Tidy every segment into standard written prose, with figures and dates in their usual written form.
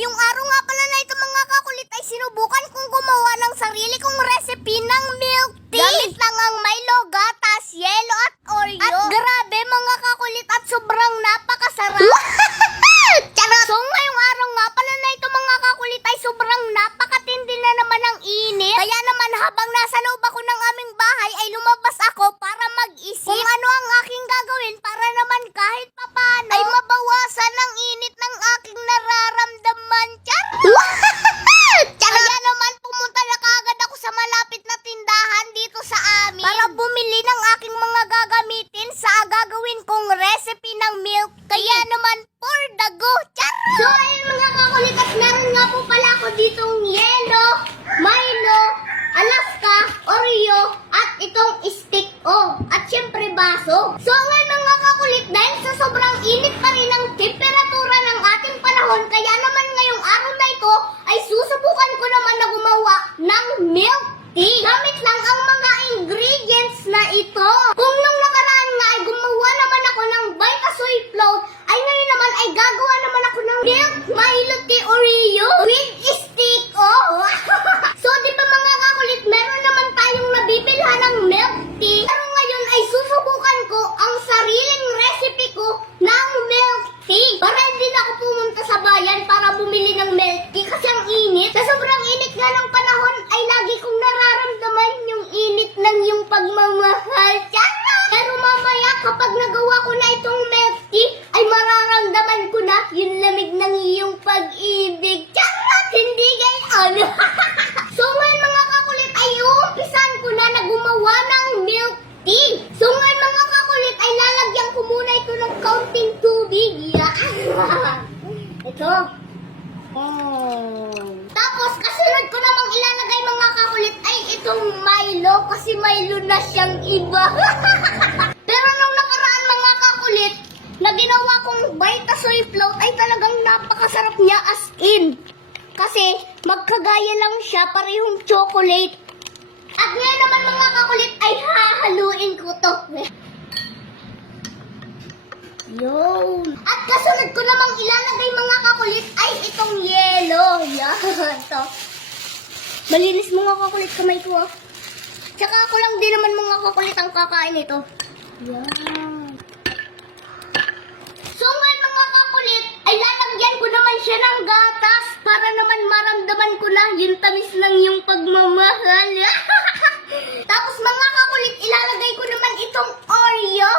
Ngayong araw nga pala na ito mga kakulit ay sinubukan kong gumawa ng sarili kong recipe ng milk tea. Gamit lang ang Milo, gatas, yelo at Oreo. At grabe mga kakulit at sobrang napakasarap. Charot! So ngayong araw nga pala na ito mga kakulit ay sobrang napakatindi na naman ang init. Kaya naman habang nasa loob ako ng aming bahay ay lumabas ako para mag-isip kung ano ang aking gagawin para naman kahit papano ay mabawasan ang init ng aking nararamdaman. Kaya naman pumunta na kaagad ako sa malapit na tindahan dito sa amin para bumili ng aking mga gagamitin sa gagawin kong recipe ng milk. Kaya naman for the go. So ayun mga kakulit at meron nga po pala ako ditong yelo, Milo, Alaska, Oreo, at itong stick at syempre baso. So ngayon mga kakulit, dahil sa sobrang init pa rin ang temperatura ng ating panahon, kaya naman ngayong araw na ito ay susubukan ko naman na gumawa ng milk tea. Gamit lang ang mga ingredients na ito. Kung nung nakaraan nga ay gumawa naman ako ng Vitasoy float, ay ngayon naman ay gagawa naman ako ng milk Milo tea Oreo with stick. So di ba mga kakulit, meron naman tayong nabibilhan ng milk tea. Pero ngayon ay susubukan ko ang sariling recipe ko ng milk tea. Para hindi na ako pumunta sa bayan para bumili ng milk tea kasi ang init. Sa sobrang init nga ng panahon ay lagi kong nararamdaman yung init ng yung pagmamahal. Pero mamaya kapag nagawa ko na itong milk tea ay mararamdaman ko na yung lamig ng iyong pag-ibig. Charot! Hindi gayon! So ngayon mga kakulit ay uumpisan ko na na gumawa ng milk tea. So ngayon mga kakulit ay lalagyan ko muna ito ng kaunting tubig. Ito. Tapos kasunod ko namang ilalagay mga kakulit ay itong Milo kasi Milo na siyang iba. Pero nung nakaraan mga kakulit na ginawa kong Vitasoy float ay talagang napakasarap niya as in. Kasi magkagaya lang siya, parehong chocolate. At ngayon naman mga kakulit ay hahaluin ko to. Yun. At kasunod ko namang ilalagay mga kakulit ay itong yelo. Yan. To. Malinis mga kakulit kamay ko. Tsaka ako lang din naman mga kakulit ang kakain ito. Yan. So ngayon mga kakulit ay lalagyan ko naman siya ng gatas para naman maramdaman ko na yung tamis ng yung pagmamahal. Tapos mga kakulit ilalagay ko naman itong Oreo.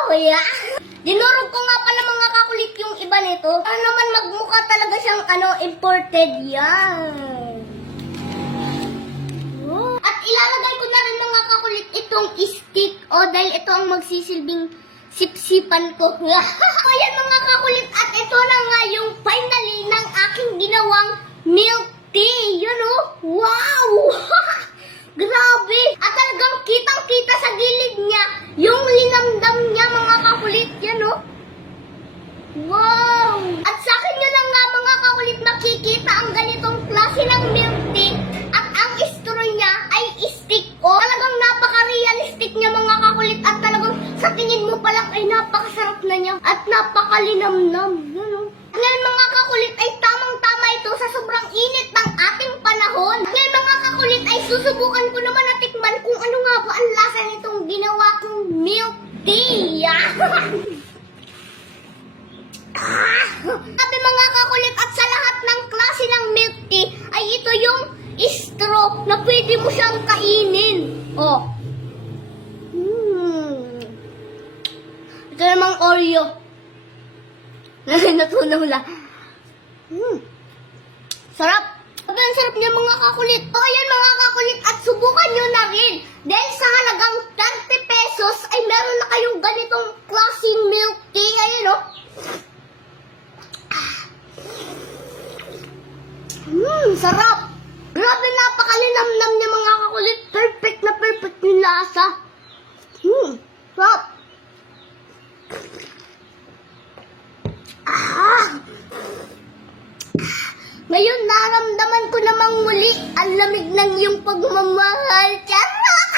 Dinurog ko nga pala mga kakulit yung iba nito. Para naman magmukha talaga siyang imported yan. At ilalagay ko na rin mga kakulit itong stick. Dahil ito ang magsisilbing sipsipan ko. Ayan mga kakulit at ito na nga yung finally ng aking ginawang milk tea. Yun wow! Grabe! At talagang kitang-kita sa gilid niya yung linamdam niya mga kakulit. Yan wow! At sa akin nyo lang nga mga kakulit makikita ang ganitong klase ng milk tea. At ang straw niya ay stick. Talagang napaka-realistic niya mga kakulit. At talagang sa tingin mo palang ay napakasarap na niya. At napakalinamnam. Yan Ngayon mga kakulit ay tamang-tama ito sa sobrang init ng ating panahon. Ngayon mga kakulit ay susubukan ko naman na tikman kung ano nga ba ang lasa nitong ginawa kong milk tea. Sabi mga kakulit at sa lahat ng klase ng milk tea ay ito yung straw na pwede mo siyang kainin. Ito namang Oreo. Natunaw lang. Sarap. Ang sarap niya mga kakulit. Ayan mga kakulit at subukan nyo na rin. Dahil sa halagang 30 pesos ay meron na kayong ganitong klaseng milk tea. Ayan sarap. Grabe napakalinamnam niya mga kakulit. Perfect na perfect yung lasa. Sarap. Ngayon, naramdaman ko namang muli ang lamig ng iyong pagmamahal. Charot!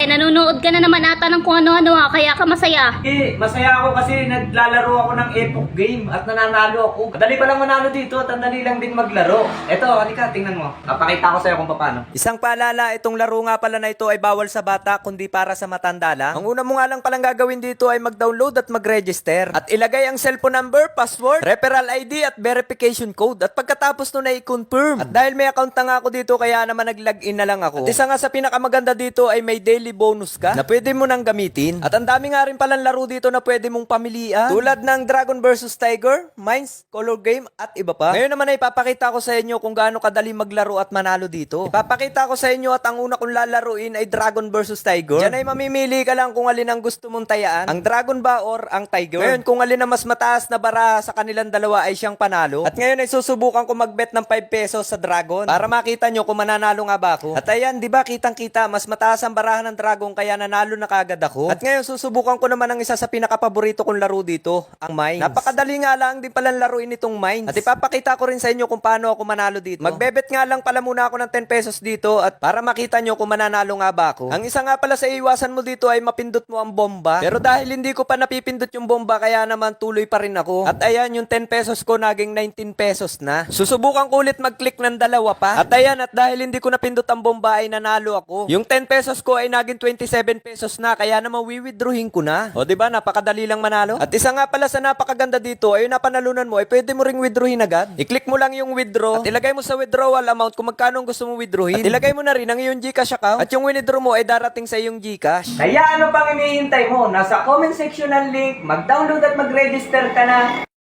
Nanonood ka na naman ata ng kung ano-ano kaya ka masaya. Masaya ako kasi naglalaro ako ng Epoch game at nananalo ako. Madali pa lang manalo dito at ang dali lang din maglaro. Eto, halika, tingnan mo. Papakita ko sa'yo kung paano. Isang paalala, itong laro nga pala na ito ay bawal sa bata kundi para sa matanda lang. Ang una mo nga lang palang gagawin dito ay mag-download at mag-register. At ilagay ang cellphone number, password, referral ID at verification code. At pagkatapos nun ay i-confirm. At dahil may account na nga ako dito kaya naman nag-login na lang ako. At isa nga sa pinakamaganda dito ay may daily bonus ka na pwede mo nang gamitin. At ang dami nga rin palang laro dito na pwede mong pamilian. Tulad ng Dragon vs Tiger, Mines, Color Game at iba pa. Ngayon naman ay ipapakita ko sa inyo kung gaano kadali maglaro at manalo dito. Ipapakita ko sa inyo at ang una kong lalaruin ay Dragon vs Tiger. Diyan ay mamimili ka lang kung alin ang gusto mong tayaan, ang Dragon ba or ang Tiger. Ngayon kung alin ang mas mataas na bara sa kanilang dalawa ay siyang panalo. At ngayon ay susubukan ko magbet ng 5 pesos sa Dragon para makita nyo kung mananalo nga ba ako. At ayan, di ba kitang-kita mas mataas ang barahan ng Dragon kaya nanalo na kagad ako. At ngayon susubukan ko naman ang isa sa pinakapaborito kong laro dito, ang Mines. Napakadali nga lang din palang laruin itong Mines. At ipapakita ko rin sa inyo kung paano ako manalo dito. Magbebet nga lang pala muna ako ng 10 pesos dito at para makita nyo kung mananalo nga ba ako. Ang isa nga pala sa iwasan mo dito ay mapindot mo ang bomba. Pero dahil hindi ko pa napipindot yung bomba kaya naman tuloy pa rin ako. At ayan, yung 10 pesos ko naging 19 pesos na. Susubukan ko ulit mag-click ng dalawa pa. At ayan, at dahil hindi ko napindot ang bomba ay nanalo ako. Yung 10 pesos ko ay naging 27 pesos na kaya naman wiwithdrawin ko na. O diba, napakadali lang manalo. At isa nga pala sa napakaganda dito ay yung napanalunan mo ay pwede mo ring withdrawin agad. I-click mo lang yung withdraw at ilagay mo sa withdrawal amount kung magkano ang gusto mo withdrawin. At ilagay mo na rin ang iyong GCash account at yung withdraw mo ay darating sa iyong GCash. Kaya ano pang hinihintay mo? Nasa comment section ng link, mag-download at mag-register ka na.